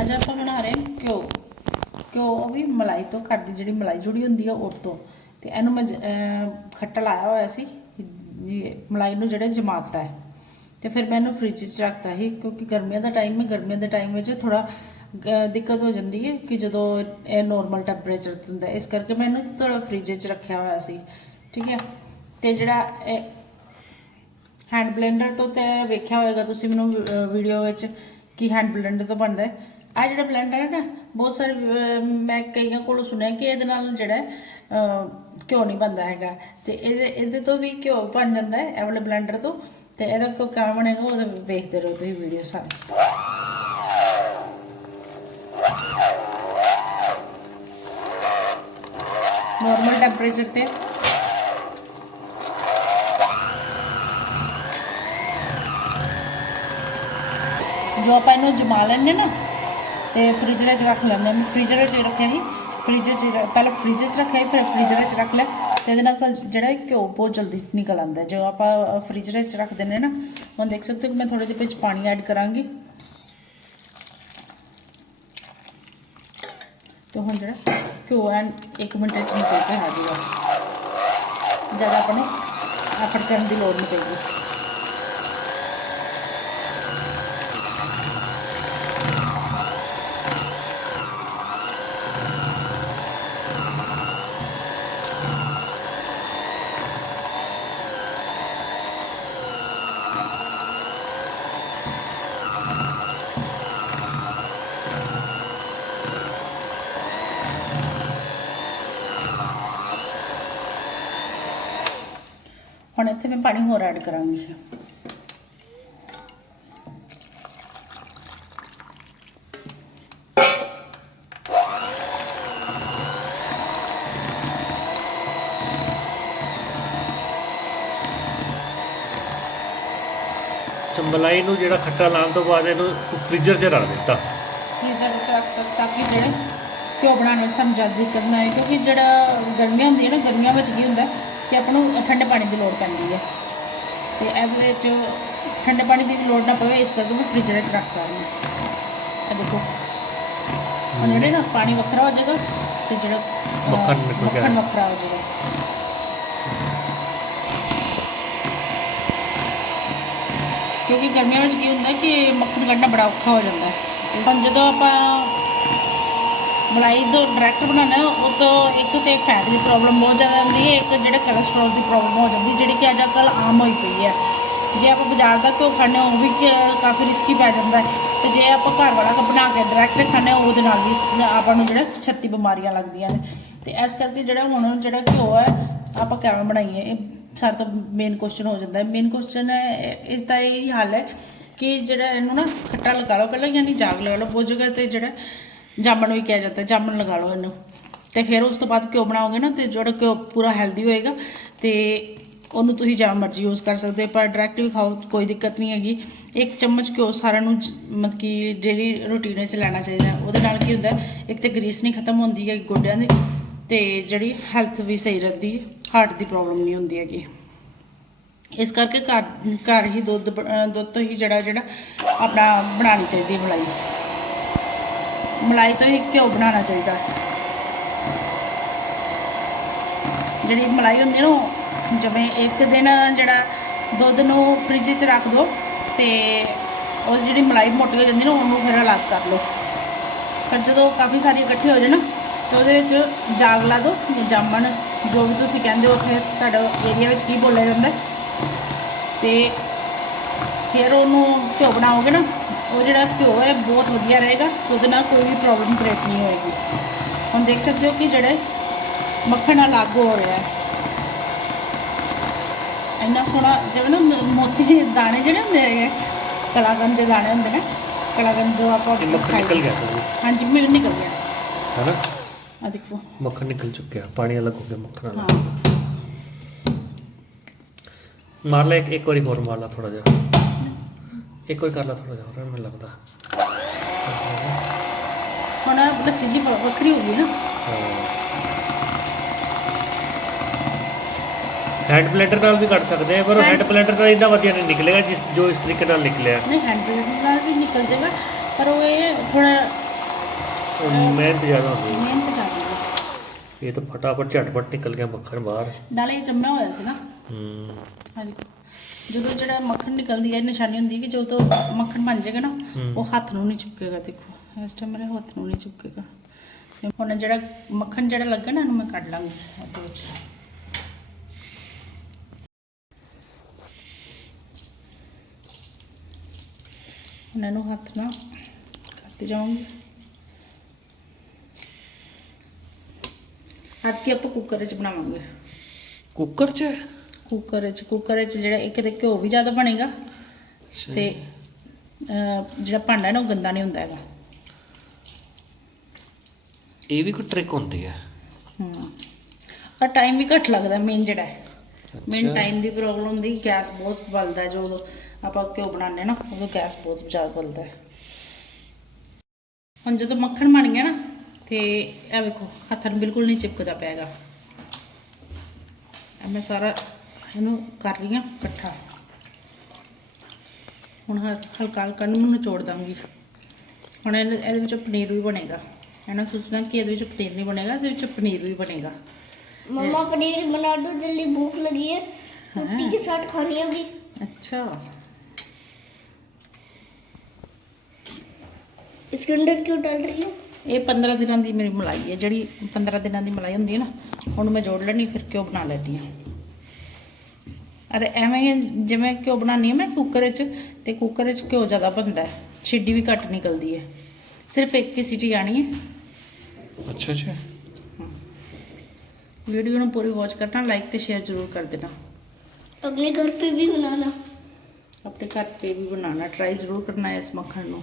ਅੱਜ ਆਪਾਂ ਬਣਾ ਰਹੇ ਹਾਂ ਘਿਓ। ਘਿਓ ਉਹ ਵੀ ਮਲਾਈ ਤੋਂ, ਘਰ ਦੀ ਜਿਹੜੀ ਮਲਾਈ ਜੁੜੀ ਹੁੰਦੀ ਆ ਉਹ ਤੋਂ। ਤੇ ਇਹਨੂੰ ਮੈਂ ਖੱਟਾ ਲਾਇਆ ਹੋਇਆ ਸੀ ਮਲਾਈ ਨੂੰ ਜਿਹੜੇ ਜਮਾਤਾ ਹੈ। ਤੇ ਫਿਰ ਮੈਂ ਇਹਨੂੰ ਫ੍ਰਿਜ 'ਚ ਰੱਖਤਾ ਸੀ ਕਿਉਂਕਿ ਗਰਮੀਆਂ ਦਾ ਟਾਈਮ ਹੈ। ਗਰਮੀਆਂ ਦੇ ਟਾਈਮ ਵਿੱਚ ਥੋੜਾ ਦਿੱਕਤ ਹੋ ਜਾਂਦੀ ਹੈ ਕਿ ਜਦੋਂ ਇਹ ਨੋਰਮਲ ਟੈਂਪਰੇਚਰ ਤੇ ਹੁੰਦਾ, ਇਸ ਕਰਕੇ ਮੈਂ ਇਹਨੂੰ ਥੋੜਾ ਫ੍ਰਿਜ 'ਚ ਰੱਖਿਆ ਹੋਇਆ ਸੀ। ਠੀਕ ਹੈ। ਤੇ ਜਿਹੜਾ हैंड ब्लेंडर तो वेख्या होएगा तुसी मैनू वीडियो विच कि हैंड ब्लेंडर तो बनता है। आ जिहड़ा ब्लेंडर है ना, बहुत सारे मैं कईयां कोलों सुनिया कि इहदे नाल जिहड़ा घ्यो नहीं बनता हैगा। ते इहदे तो भी घ्यो बन जाता है इह वाले ब्लेंडर तो। ते इहदा घ्यो किवें बनेगा वो वेखदे रहो तुसीं वीडियो सारी। नॉर्मल टैंपरेचर ते जो आप इन्हू जमा लेंगे ना, तो फ्रीजर रख लेंगे। मैं फ्रीजर रखे ही, फ्रीजर पहले फ्रीजर रखे ही, फिर फ्रीजर रख लिया। तो जो घ्यो बहुत जल्दी निकल आता है जो आप फ्रीजर रख देने ना। हम देख सकते हो मैं थोड़े जे बिच पानी ऐड कराँगी। तो हम जो घ्यो है 1 मिनट निकल के आ जाएगा, ज़्यादा अपने एफर्ट करने की लोड़ नहीं पेगी। ਹੁਣ ਇੱਥੇ मैं पानी होर ऐड करांगी। मलाई ਨੂੰ ਜਿਹੜਾ ਖੱਟਾ ਲਾਉਣ ਤੋਂ ਬਾਅਦ ਇਹਨੂੰ ਫ੍ਰੀਜ਼ਰ 'ਚ ਰੱਖ ਦਿੱਤਾ। ਫ੍ਰੀਜ਼ਰ 'ਚ ਰੱਖ ਦਿੱਤਾ ਤਾਂ ਕਿ ਜਿਹੜੇ ਘਿਓ ਬਣਾਉਣੇ ਸਾਨੂੰ ਜ਼ਿਆਦਾ ਦਿੱਕਤ ਨਾ ਆਏ, ਕਿਉਂਕਿ ਜਿਹੜਾ ਗਰਮੀਆਂ ਹੁੰਦੀਆਂ ਨਾ, ਗਰਮੀਆਂ ਵਿੱਚ ਕੀ ਹੁੰਦਾ ਕਿ ਆਪਾਂ ਨੂੰ ਠੰਡੇ ਪਾਣੀ ਦੀ ਲੋੜ ਪੈਂਦੀ ਹੈ। ਤੇ ਇਹਦੇ ਵਿੱਚ ਠੰਡੇ ਪਾਣੀ ਦੀ ਲੋੜ ਨਾ ਪਵੇ, ਇਸ ਕਰਕੇ ਮੈਂ ਫ੍ਰੀਜ਼ਰ 'ਚ ਰੱਖਦਾ ਹਾਂ। ਇਹ ਦੇਖੋ ਹੁਣ ਜਿਹੜੇ ਨਾ ਪਾਣੀ ਵੱਖਰਾ ਹੋ ਜਾਏਗਾ ਤੇ ਜਿਹੜਾ ਮੱਖਣ ਵੱਖਰਾ ਹੋ ਜਾਏਗਾ। क्योंकि गर्मियों में की होंगे कि मक्खन कढ़ना बड़ा औखा हो जाता है। हम जो आप मलाई तो डायरैक्ट बनाने तो एक तो फैट की प्रॉब्लम बहुत ज़्यादा आती है, एक जो कोलेस्ट्रॉल की प्रॉब्लम हो जाती है जी कि अजकल आम हुई पई है। जे आप बाजार का घ्यो खाने वो भी काफ़ी रिस्की पै जाता है। तो जे आप घर वाला बना के डायरैक्ट खाने वो भी आपको जो 36 बीमारियां लगदियां ने। तो इस करके जो हम जो घ्यो है आप किवें बनाइए, सारे तो मेन क्वेश्चन हो जाता है। मेन क्वेश्चन इसका यही हल है कि जो इनू ना खट्टा लगा लो पहले, यानी जाग लगा लो। बहुत जगह तो जो जामन भी कहा जाता है, जामन लगा लो इनू। तो फिर उस तो बाद घ्यो बनाओगे ना तो जो घ्यो पूरा हैल्दी होएगा। तो उन्होंने तुम जहाँ मर्जी यूज़ कर सकते, पर डायरैक्ट भी खाओ कोई दिक्कत नहीं हैगी। 1 चम्मच घ्यो सारा मतलब कि डेली रूटीन लैना चाहिए। वो की होंगे एक तो ग्रीस नहीं खत्म होती है गोड्या की, तो जी हैल्थ भी सही रहती है, हार्ट की प्रॉब्लम नहीं होती हैगी। इस करके घर ही दुध तो ही जड़ा अपना बनानी चाहिए मलाई। मलाई तो ही घ्यो बनाना चाहिए। जी मलाई होंगी ना, जिवें एक दिन जड़ा दुध नू फ्रिज च रख दो तो और जी मलाई मोटी हो जाती ना उन्होंने फिर अलग कर लो। फिर जो काफ़ी सारी इकट्ठी हो जाए ना तो वो जाग ला दो, जामन जो भी तुम कहते हो उत्थे तुहाडे एरिया में की बोलिया जाता है। तो फिर उन्होंने घ्यो बनाओगे ना, वो जो घ्यो है बहुत वधिया रहेगा, तो कोई भी प्रॉब्लम क्रिएट नहीं होएगी। हम देख सकते हो कि जोड़े मक्खन अलग हो रहा है, इन्ना सोहना जिवें ना मोती से दाने जोड़े होंगे कलाकंद के दाने होंगे ना, कलाकंद जो आप मक्खन निकल गया। हाँ जी मेरे निकल गया है ना, आ देखो मक्खन निकल चुका, पानी अलग हो गया मक्खन अलग। हाँ मार ला एक बारी होर मार ला थोड़ा जा, एक बार कर ला थोड़ा जा होर, मैनूं लगदा हुण लस्सी जी वक्री हो गई ना। हैंड ब्लेंडर नाल भी कट सकते हैं, पर हैंड ब्लेंडर नाल इतना वधिया नहीं निकलेगा जिस जो इस तरीके नाल निकलिया। नहीं हैंड ब्लेंडर नाल भी निकल जाएगा, पर वो ये थोड़ा मेहनत ज़्यादा होती है। ਮਿਹਨਤ ਕਰਦੀ ਹੈ। ये तो फटाफट झटपट निकल गया मक्खन बाहर। ਨਾਲੇ ਇਹ ਜੰਮਿਆ ਹੋਇਆ ਸੀ ਨਾ। हम्म, ਹਾਂ ਦੇਖੋ, ਜਦੋਂ ਜਿਹੜਾ ਮੱਖਣ ਨਿਕਲਦੀ ਹੈ ਨਿਸ਼ਾਨੀ ਹੁੰਦੀ ਹੈ ਕਿ ਜਦੋਂ ਮੱਖਣ ਬਣ ਜਾਏਗਾ ਨਾ ਉਹ ਹੱਥ ਨੂੰ ਨਹੀਂ ਚੁੱਕੇਗਾ। ਦੇਖੋ ਇਸ ਟਾਈਮ ਮੇਰੇ ਹੱਥ ਨੂੰ ਨਹੀਂ ਚੁੱਕੇਗਾ। ਤੇ ਹੁਣ ਜਿਹੜਾ ਮੱਖਣ ਜਿਹੜਾ ਲੱਗਾ ਨਾ ਇਹਨੂੰ ਮੈਂ ਕੱਢ ਲਾਂਗੀ ਇਹਦੇ ਵਿੱਚ। ਹੁਣ ਇਹਨੂੰ ਹੱਥ ਨਾਲ ਕਰਦੀ ਜਾਵਾਂਗੀ। ਅੱਜ ਕੀ ਆਪਾਂ ਕੁੱਕਰ 'ਚ ਬਣਾਵਾਂਗੇ। कुकर च है? ਕੁੱਕਰ 'ਚ ਜਿਹੜਾ ਇੱਕ ਤੇ ਘਿਓ ਵੀ ਜ਼ਿਆਦਾ ਬਣੇਗਾ अच्छा ਤੇ जी। ਜਿਹੜਾ ਭਾਂਡਾ ਹੈ ਨਾ ਉਹ ਗੰਦਾ ਨਹੀਂ ਹੁੰਦਾ ਹੈਗਾ। ये भी कोई ट्रिक होती है? ਪਰ ਟਾਈਮ ਵੀ ਘੱਟ ਲੱਗਦਾ ਮੇਨ ਜਿਹੜਾ ਹੈ। ਮੇਨ अच्छा। ਟਾਈਮ ਦੀ ਪ੍ਰੋਬਲਮ ਹੁੰਦੀ, ਗੈਸ ਬਹੁਤ ਬਲਦਾ ਜਦੋਂ ਆਪਾਂ ਘਿਓ ਬਣਾਉਂਦੇ ਨਾ ਉਦੋਂ ਗੈਸ ਬਹੁਤ ਜ਼ਿਆਦਾ ਬਲਦਾ ਹੈ। ਹੁਣ ਜਦੋਂ ਮੱਖਣ ਬਣ ਗਿਆ ਨਾ ਤੇ ਇਹ ਵੇਖੋ ਹੱਥਾਂ ਨੂੰ ਬਿਲਕੁਲ ਨਹੀਂ ਚਿਪਕਦਾ ਪਿਆਗਾ। ਮੈਂ ਸਾਰਾ ਇਹਨੂੰ ਕਰ ਰਹੀ ਹਾਂ ਇਕੱਠਾ। ਹੁਣ ਹਲਕਾ ਹਲਕਾ ਨੂੰ ਨਿਚੋੜ ਦਾਂਗੀ। ਹੁਣ ਇਹਦੇ ਵਿੱਚੋਂ ਪਨੀਰ ਵੀ ਬਣੇਗਾ। ਇਹਨਾਂ ਸੋਚਣਾ ਕਿ ਇਹਦੇ ਵਿੱਚ ਪਨੀਰ ਨਹੀਂ ਬਣੇਗਾ, ਇਹਦੇ ਵਿੱਚ ਪਨੀਰ ਵੀ ਬਣੇਗਾ। मम्मा पनीर बना दो जल्दी, भूख लगी है, रोटी के साथ खानी है अभी। अच्छा, इसके अंदर क्यों डाल रही हो? ਇਹ 15 ਦਿਨਾਂ ਦੀ ਮੇਰੀ ਮਲਾਈ ਹੈ। ਜਿਹੜੀ 15 ਦਿਨਾਂ ਦੀ ਮਲਾਈ ਹੁੰਦੀ ਹੈ ਨਾ ਉਹਨੂੰ ਮੈਂ ਜੋੜ ਲੈਣੀ, ਫਿਰ ਘਿਓ ਬਣਾ ਲੈਂਦੀ ਹਾਂ। ਅਰੇ ਐਵੇਂ ਜਿਵੇਂ ਘਿਓ ਬਣਾਉਂਦੀ ਹਾਂ ਮੈਂ ਕੁੱਕਰ 'ਚ, ਤੇ ਕੁੱਕਰ 'ਚ ਘਿਓ ਜ਼ਿਆਦਾ ਬਣਦਾ ਹੈ, ਛਿੱਡੀ ਵੀ ਘੱਟ ਨਿਕਲਦੀ ਹੈ। ਸਿਰਫ ਇੱਕ ਹੀ ਸੀਟੀ ਆਣੀ ਹੈ। अच्छा अच्छा। ਵੀਡੀਓ ਨੂੰ ਪੂਰੀ ਵਾਚ ਕਰਨਾ, ਲਾਈਕ ਤੇ ਸ਼ੇਅਰ ਜ਼ਰੂਰ ਕਰ ਦੇਣਾ। अपने घर पे भी बनाना। ਆਪਣੇ ਘਰ 'ਤੇ ਵੀ ਬਣਾਉਣਾ, ਟਰਾਈ ਜ਼ਰੂਰ ਕਰਨਾ ਇਸ ਮੱਖਣ ਨੂੰ।